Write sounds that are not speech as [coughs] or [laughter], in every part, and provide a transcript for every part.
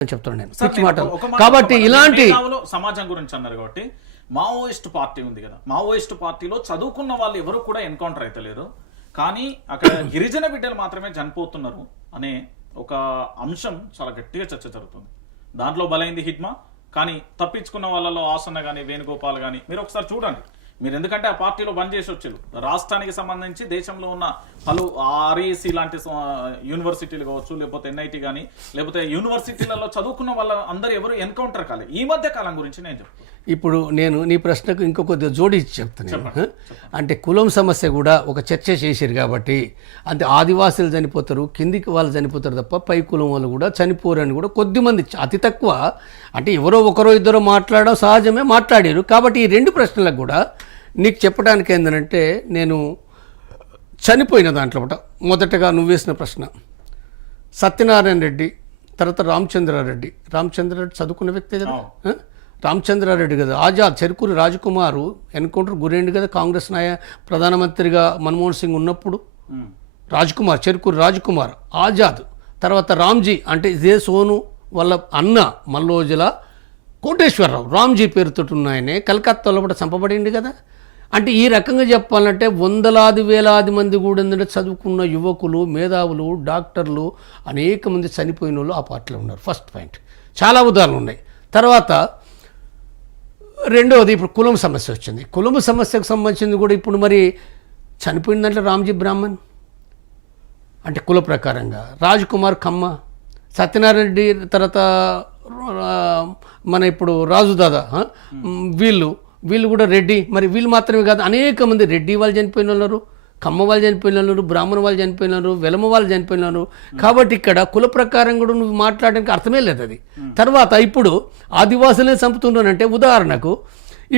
అని చెప్తున్నాను నేను. పిచ్చి మాటలు. కాబట్టి. ఇలాంటి సమాజం గురించి అన్నారు కాబట్టి మావోయిస్ట్ పార్టీ ఉంది కదా. మావోయిస్ట్ పార్టీలో చదువుకున్న వాళ్ళు ఎవరు కూడా ఎన్కౌంటర్ అయితలేరు కానీ అక్కడ [coughs] గిరిజన బిడ్డలు మాత్రమే చనిపోతున్నారు అనే ఒక అంశం చాలా గట్టిగా చర్చ జరుగుతుంది. దాంట్లో బలైంది హిడ్మా కానీ తప్పించుకున్న వాళ్ళలో ఆసన్న కానీ వేణుగోపాల్ కానీ మీరు ఒకసారి చూడండి. మీరు ఎందుకంటే ఆ పార్టీలో బంద్ చేసి వచ్చారు. రాష్ట్రానికి సంబంధించి దేశంలో ఉన్న పలు ఆర్ఈసి లాంటి యూనివర్సిటీలు కావచ్చు లేకపోతే ఎన్ఐటి కానీ లేకపోతే యూనివర్సిటీలలో చదువుకున్న వాళ్ళ అందరు ఎవరు ఎన్కౌంటర్ కాలేదు ఈ మధ్య కాలం గురించి నేను చెప్తాను ఇప్పుడు నేను నీ ప్రశ్నకు ఇంకో కొద్దిగా జోడించి చెప్తాను అంటే కులం సమస్య కూడా ఒక చర్చ చేశారు కాబట్టి అంటే ఆదివాసులు చనిపోతారు కిందికి వాళ్ళు చనిపోతారు తప్ప పై కులం వాళ్ళు కూడా చనిపోరు అని కూడా కొద్దిమంది అతి తక్కువ అంటే ఎవరో ఒకరో ఇద్దరో మాట్లాడడం సహజమే మాట్లాడారు. కాబట్టి ఈ రెండు ప్రశ్నలకు కూడా నీకు చెప్పడానికి ఏంటంటే నేను చనిపోయిన దాంట్లో ఒకట. మొదటగా నువ్వు వేసిన ప్రశ్న. సత్యనారాయణ రెడ్డి తర్వాత రామచంద్రారెడ్డి. రామచంద్రారెడ్డి చదువుకున్న వ్యక్తే కదా? రామచంద్రారెడ్డి కదా. ఆజాద్ చెరుకూరి రాజకుమారు ఎన్కౌంటర్ గురైంది కదా కాంగ్రెస్ నాయ ప్రధానమంత్రిగా మన్మోహన్ సింగ్ ఉన్నప్పుడు? రాజ్కుమార్ చెరుకూరి రాజ్కుమార్ ఆజాద్. తర్వాత రామ్జీ అంటే ఇదే సోను వాళ్ళ అన్న మల్లోజుల కోటేశ్వరరావు. రామ్జీ పేరుతో ఉన్నాయనే కలకత్తాలో కూడా చంపబడింది కదా? అంటే ఈ రకంగా చెప్పాలంటే వందలాది వేలాది మంది కూడా ఏంటంటే చదువుకున్న యువకులు మేధావులు డాక్టర్లు అనేక మంది చనిపోయిన వాళ్ళు ఆ పార్టీలో ఉన్నారు. ఫస్ట్ పాయింట్ చాలా ఉదాహరణలు ఉన్నాయి. తర్వాత రెండవది ఇప్పుడు కులం సమస్య వచ్చింది. కులం సమస్యకు సంబంధించింది కూడా ఇప్పుడు మరి చనిపోయిన దాంట్లో రామ్జీ బ్రాహ్మణ్? అంటే కుల ప్రకారంగా. రాజ్ కుమార్ కమ్మ సత్యనారాయణ రెడ్డి తర్వాత మన ఇప్పుడు రాజు దాదా ఆ, వీళ్ళు వీళ్ళు కూడా రెడ్డి. మరి వీళ్ళు మాత్రమే కాదు అనేక మంది రెడ్డి వాళ్ళు చనిపోయిన ఉన్నారు కమ్మ వాళ్ళు చనిపోయిన ఉన్నారు బ్రాహ్మణ వాళ్ళు చనిపోయిన ఉన్నారు వెలమ వాళ్ళు చనిపోయిన ఉన్నారు. కాబట్టి ఇక్కడ కుల ప్రకారం కూడా నువ్వు మాట్లాడడానికి అర్థమే లేదు అది. తర్వాత ఇప్పుడు ఆదివాసులే చంపుతున్నానంటే ఉదాహరణకు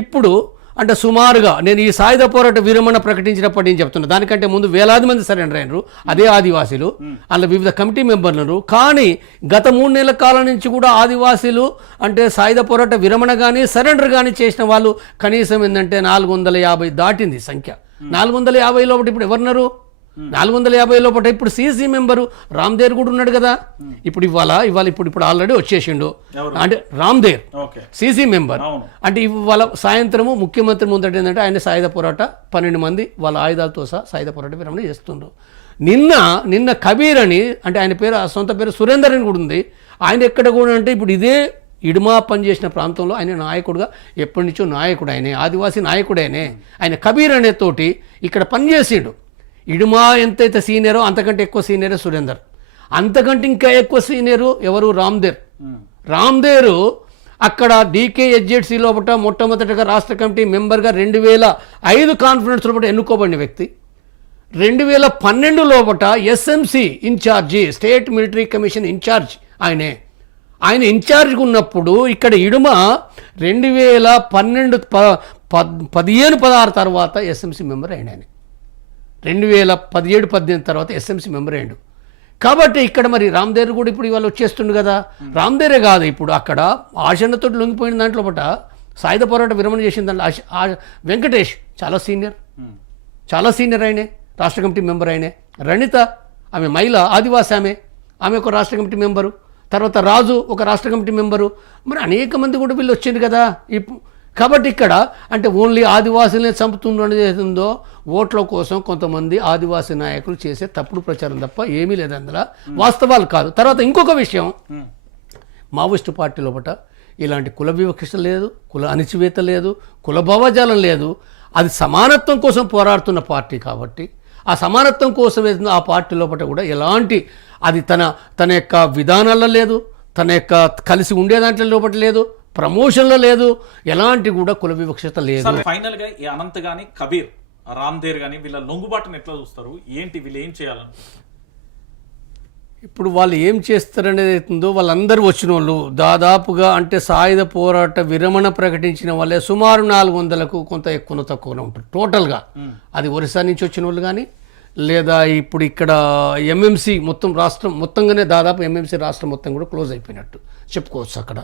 ఇప్పుడు అంటే సుమారుగా నేను ఈ సాయుధ పోరాట విరమణ ప్రకటించినప్పటి నుంచి చెప్తున్నా. దానికంటే ముందు వేలాది మంది సరెండర్ అయినరు అదే ఆదివాసీలు. అలా వివిధ కమిటీ మెంబర్లు కానీ గత మూడు నెలల కాలం నుంచి కూడా ఆదివాసీలు అంటే సాయుధ పోరాట విరమణ కానీ సరెండర్ కానీ చేసిన వాళ్ళు కనీసం ఏంటంటే నాలుగు వందల యాభై దాటింది సంఖ్య. నాలుగు వందల యాభై లోపల ఇప్పుడు ఎవరున్నారు? నాలుగు వందల యాభై లోపల ఇప్పుడు సీసీ మెంబరు రామ్దేర్ కూడా ఉన్నాడు కదా. ఇప్పుడు ఇవాళ ఇవాళ ఇప్పుడు ఇప్పుడు ఆల్రెడీ వచ్చేసిండు? అంటే రామ్దేర్ సీసీ మెంబర్. అంటే ఇవాళ సాయంత్రము ముఖ్యమంత్రి ముందట ఏంటంటే ఆయన సాయుధ పోరాట పన్నెండు మంది వాళ్ళ ఆయుధాలతో సహా సాయుధ పోరాట విరమణ చేస్తుండ్రు. నిన్న నిన్న కబీర్ అని అంటే ఆయన పేరు ఆ సొంత పేరు సురేందర్ అని కూడా ఉంది. ఆయన ఎక్కడ కూడా అంటే ఇప్పుడు ఇదే ఇడుమా పనిచేసిన ప్రాంతంలో ఆయన నాయకుడుగా ఎప్పటి నుంచో నాయకుడు ఆయనే ఆదివాసీ నాయకుడేనే ఆయన కబీర్ అనే తోటి ఇక్కడ పనిచేసిండు. ఇడుమా ఎంతైతే సీనియరో అంతకంటే ఎక్కువ సీనియరే సురేందర్. అంతకంటే ఇంకా ఎక్కువ సీనియరు ఎవరు? రామ్దేర్ రామ్దేరు అక్కడ డీకే హెచ్జెడ్సీ లోపల మొట్టమొదటిగా రాష్ట్ర కమిటీ మెంబర్గా రెండు వేల ఐదు కాన్ఫరెన్స్ లోపల ఎన్నుకోబడిన వ్యక్తి. రెండు వేల పన్నెండు లోపల SMC in-charge state military commission in-charge ఆయనే. ఆయన ఇన్ఛార్జ్గా ఉన్నప్పుడు ఇక్కడ ఇడుమ రెండు వేల పన్నెండు ప పద్- పదిహేను పదహారు తర్వాత ఎస్ఎంసి మెంబర్ అయిన ఆయన రెండు వేల పదిహేడు పద్దెనిమిది తర్వాత ఎస్ఎంసి మెంబర్ అయ్యాడు. కాబట్టి ఇక్కడ మరి రామ్దేర్ కూడా ఇప్పుడు ఇవాళ వచ్చేస్తుండు కదా. రామ్దేరే కాదు ఇప్పుడు అక్కడ ఆశన్నతో లొంగిపోయిన దాంట్లో పట సాయుధ పోరాట విరమణ చేసిన దాంట్లో వెంకటేష్ చాలా సీనియర్. చాలా సీనియర్ ఆయనే రాష్ట్ర కమిటీ మెంబర్ ఆయనే. రణిత ఆమె మహిళ ఆదివాసి ఆమె. ఆమె ఒక రాష్ట్ర కమిటీ మెంబరు. తర్వాత రాజు ఒక రాష్ట్ర కమిటీ మెంబరు. మరి అనేక మంది కూడా వీళ్ళు వచ్చింది కదా. ఇప్పు కాబట్టి ఇక్కడ అంటే ఓన్లీ ఆదివాసులనే చంపుతుందో ఓట్ల కోసం కొంతమంది ఆదివాసీ నాయకులు చేసే తప్పుడు ప్రచారం తప్ప ఏమీ లేదు అందులో. వాస్తవాలు కాదు. తర్వాత ఇంకొక విషయం. మావోయిస్టు పార్టీ లోపల ఇలాంటి కుల వివక్ష లేదు కుల అణిచివేత లేదు కుల భావజాలం లేదు. అది సమానత్వం కోసం పోరాడుతున్న పార్టీ కాబట్టి ఆ సమానత్వం కోసం ఆ పార్టీ లోపల కూడా ఎలాంటి అది తన తన యొక్క విధానాల్లో లేదు తన యొక్క కలిసి ఉండే దాంట్లో లోపల లేదు ప్రమోషన్లో లేదు ఎలాంటి కూడా కుల వివక్షత లేదు. ఫైనల్గా ఈ అనంత్ గాని కబీర్ రామ్దేర్ గాని వీళ్ళ లొంగుబాటును ఎట్లా చూస్తారు? ఏంటి వీళ్ళు ఏం చేయాలని? ఇప్పుడు వాళ్ళు ఏం చేస్తారనేది అవుతుందో వాళ్ళందరూ వచ్చిన వాళ్ళు దాదాపుగా అంటే సాయుధ పోరాట విరమణ ప్రకటించిన వాళ్ళే సుమారు నాలుగు వందలకు కొంత ఎక్కువ తక్కువనే ఉంటారు. టోటల్గా అది ఒరిస్సా నుంచి వచ్చిన వాళ్ళు కానీ లేదా ఇప్పుడు ఇక్కడ ఎంఎంసీ మొత్తం రాష్ట్రం మొత్తంగానే దాదాపు ఎంఎంసీ రాష్ట్రం మొత్తం కూడా క్లోజ్ అయిపోయినట్టు చెప్పుకోవచ్చు అక్కడ.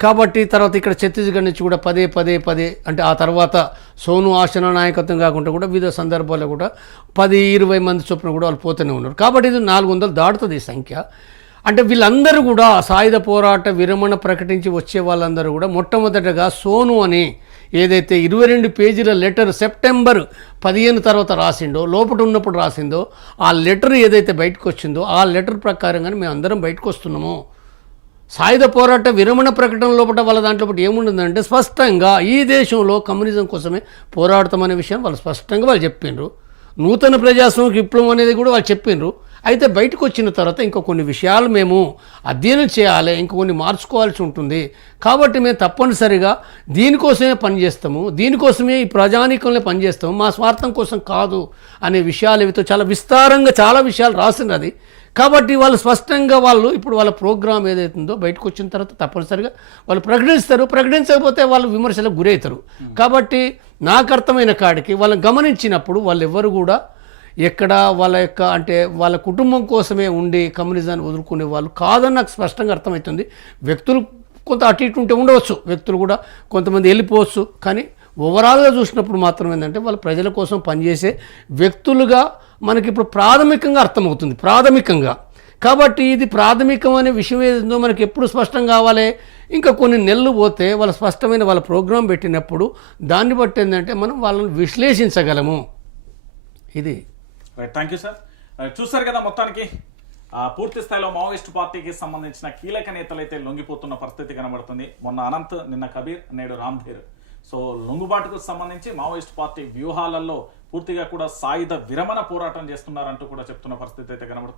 కాబట్టి తర్వాత ఇక్కడ ఛత్తీస్గఢ్ నుంచి కూడా పదే పదే పదే అంటే ఆ తర్వాత సోను ఆసన నాయకత్వం కాకుండా కూడా వివిధ సందర్భాల్లో కూడా పది ఇరవై మంది చొప్పున కూడా వాళ్ళు పోతూనే ఉన్నారు. కాబట్టి ఇది నాలుగు వందలు దాటుతుంది ఈ సంఖ్య. అంటే వీళ్ళందరూ కూడా సాయుధ పోరాట విరమణ ప్రకటించి వచ్చే వాళ్ళందరూ కూడా మొట్టమొదటగా సోను అని ఏదైతే ఇరవై రెండు పేజీల లెటర్ సెప్టెంబర్ పదిహేను తర్వాత రాసిండో లోపల ఉన్నప్పుడు రాసిందో ఆ లెటర్ ఏదైతే బయటకు వచ్చిందో ఆ లెటర్ ప్రకారంగానే మేము అందరం బయటకు వస్తున్నాము. సాయుధ పోరాట విరమణ ప్రకటన లోపల వాళ్ళ దాంట్లో ఏముంటుందంటే స్పష్టంగా ఈ దేశంలో కమ్యూనిజం కోసమే పోరాడతామనే విషయం వాళ్ళు స్పష్టంగా వాళ్ళు చెప్పిండ్రు నూతన ప్రజాస్వామిక విప్లవం అనేది కూడా వాళ్ళు చెప్పిండ్రు అయితే బయటకు వచ్చిన తర్వాత ఇంకా కొన్ని విషయాలు మేము అధ్యయనం చేయాలి ఇంకా కొన్ని మార్చుకోవాల్సి ఉంటుంది. కాబట్టి మేము తప్పనిసరిగా దీనికోసమే పనిచేస్తాము దీనికోసమే ఈ ప్రజానీకంలో పనిచేస్తాము మా స్వార్థం కోసం కాదు అనే విషయాలు ఏవితో చాలా విస్తారంగా చాలా విషయాలు రాసినది. కాబట్టి వాళ్ళు స్పష్టంగా వాళ్ళు ఇప్పుడు వాళ్ళ ప్రోగ్రామ్ ఏదైతుందో బయటకు వచ్చిన తర్వాత తప్పనిసరిగా వాళ్ళు ప్రకటిస్తారు. ప్రకటించకపోతే వాళ్ళు విమర్శలకు గురవుతారు. కాబట్టి నాకు అర్థమైన కాడికి వాళ్ళని గమనించినప్పుడు వాళ్ళు ఎవ్వరు కూడా ఎక్కడ వాళ్ళ యొక్క అంటే వాళ్ళ కుటుంబం కోసమే ఉండి కమ్యూనిజాన్ని వదులుకునే వాళ్ళు కాదని నాకు స్పష్టంగా అర్థమవుతుంది. వ్యక్తులు కొంత అటు ఇటు ఉంటే ఉండవచ్చు. వ్యక్తులు కూడా కొంతమంది వెళ్ళిపోవచ్చు. కానీ ఓవరాల్గా చూసినప్పుడు మాత్రం ఏంటంటే వాళ్ళు ప్రజల కోసం పనిచేసే వ్యక్తులుగా మనకి ఇప్పుడు ప్రాథమికంగా అర్థమవుతుంది ప్రాథమికంగా. కాబట్టి ఇది ప్రాథమికం అనే విషయం ఏదో మనకి ఎప్పుడు స్పష్టం కావాలి. ఇంకా కొన్ని నెలలు పోతే వాళ్ళ స్పష్టమైన వాళ్ళ ప్రోగ్రాం పెట్టినప్పుడు దాన్ని బట్టి ఏంటంటే మనం వాళ్ళని విశ్లేషించగలము. ఇది. థ్యాంక్ యూ సార్ చూసారు కదా మొత్తానికి? ఆ, పూర్తి స్థాయిలో మావోయిస్ట్ పార్టీకి సంబంధించిన కీలక నేతలు అయితే లొంగిపోతున్న పరిస్థితి కనబడుతుంది. మొన్న అనంత్ నిన్న కబీర్ నేడు రామ్ధీర్ సో లొంగుబాటుకు సంబంధించి మావోయిస్ట్ పార్టీ వ్యూహాలలో పూర్తిగా కూడా సాయుధ విరమణ పోరాటం చేస్తున్నారంటూ కూడా చెప్తున్న పరిస్థితి అయితే కనబడుతుంది.